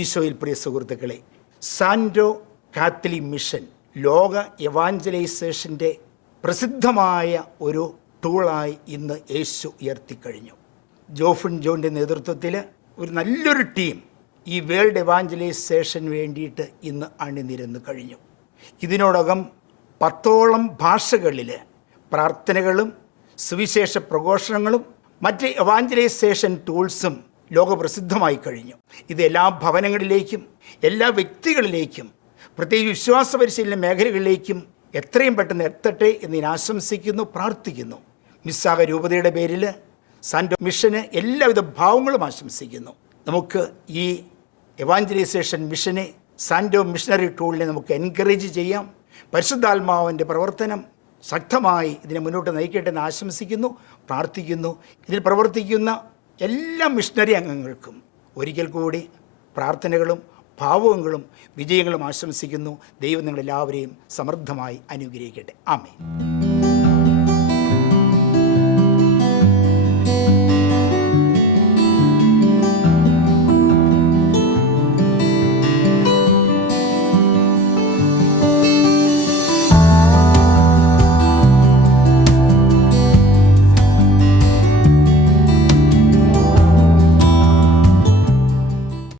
ഈശോയിൽ പ്രിയ സുഹൃത്തുക്കളെ, സാൻഡോ Catholic mission ലോക എവാഞ്ചലൈസേഷൻ്റെ പ്രസിദ്ധമായ ഒരു ടൂളായി ഇന്ന് യേശു ഉയർത്തിക്കഴിഞ്ഞു. ജോഫിൻ ജോണിൻ്റെ നേതൃത്വത്തിൽ ഒരു നല്ലൊരു ടീം ഈ വേൾഡ് എവാഞ്ചലൈസേഷന് വേണ്ടിയിട്ട് ഇന്ന് അണിനിരന്ന് കഴിഞ്ഞു. ഇതിനോടകം 10ഓളം ഭാഷകളിൽ പ്രാർത്ഥനകളും സുവിശേഷ പ്രഘോഷണങ്ങളും മറ്റ് എവാഞ്ചലൈസേഷൻ ടൂൾസും ലോകപ്രസിദ്ധമായി കഴിഞ്ഞു. ഇത് എല്ലാ ഭവനങ്ങളിലേക്കും എല്ലാ വ്യക്തികളിലേക്കും പ്രത്യേകിച്ച് വിശ്വാസ പരിശീലന മേഖലകളിലേക്കും എത്രയും പെട്ടെന്ന് എത്തട്ടെ എന്ന് ഞാൻ ആശംസിക്കുന്നു, പ്രാർത്ഥിക്കുന്നു. മിസ്സാഗ രൂപതയുടെ പേരിൽ സാൻഡോ മിഷന് എല്ലാവിധ ഭാവങ്ങളും ആശംസിക്കുന്നു. നമുക്ക് ഈ എവാഞ്ചലൈസേഷൻ മിഷനെ, സാൻഡോ മിഷണറി ടൂളിനെ നമുക്ക് എൻകറേജ് ചെയ്യാം. പരിശുദ്ധാത്മാവിൻ്റെ പ്രവർത്തനം ശക്തമായി ഇതിനെ മുന്നോട്ട് നയിക്കട്ടെ എന്ന് ആശംസിക്കുന്നു, പ്രാർത്ഥിക്കുന്നു. ഇതിൽ പ്രവർത്തിക്കുന്ന എല്ലാ മിഷണറി അംഗങ്ങൾക്കും ഒരിക്കൽ കൂടി പ്രാർത്ഥനകളും ഭാവുകങ്ങളും വിജയങ്ങളും ആശംസിക്കുന്നു. ദൈവം നിങ്ങളെല്ലാവരെയും സമൃദ്ധമായി അനുഗ്രഹിക്കട്ടെ. ആമേൻ.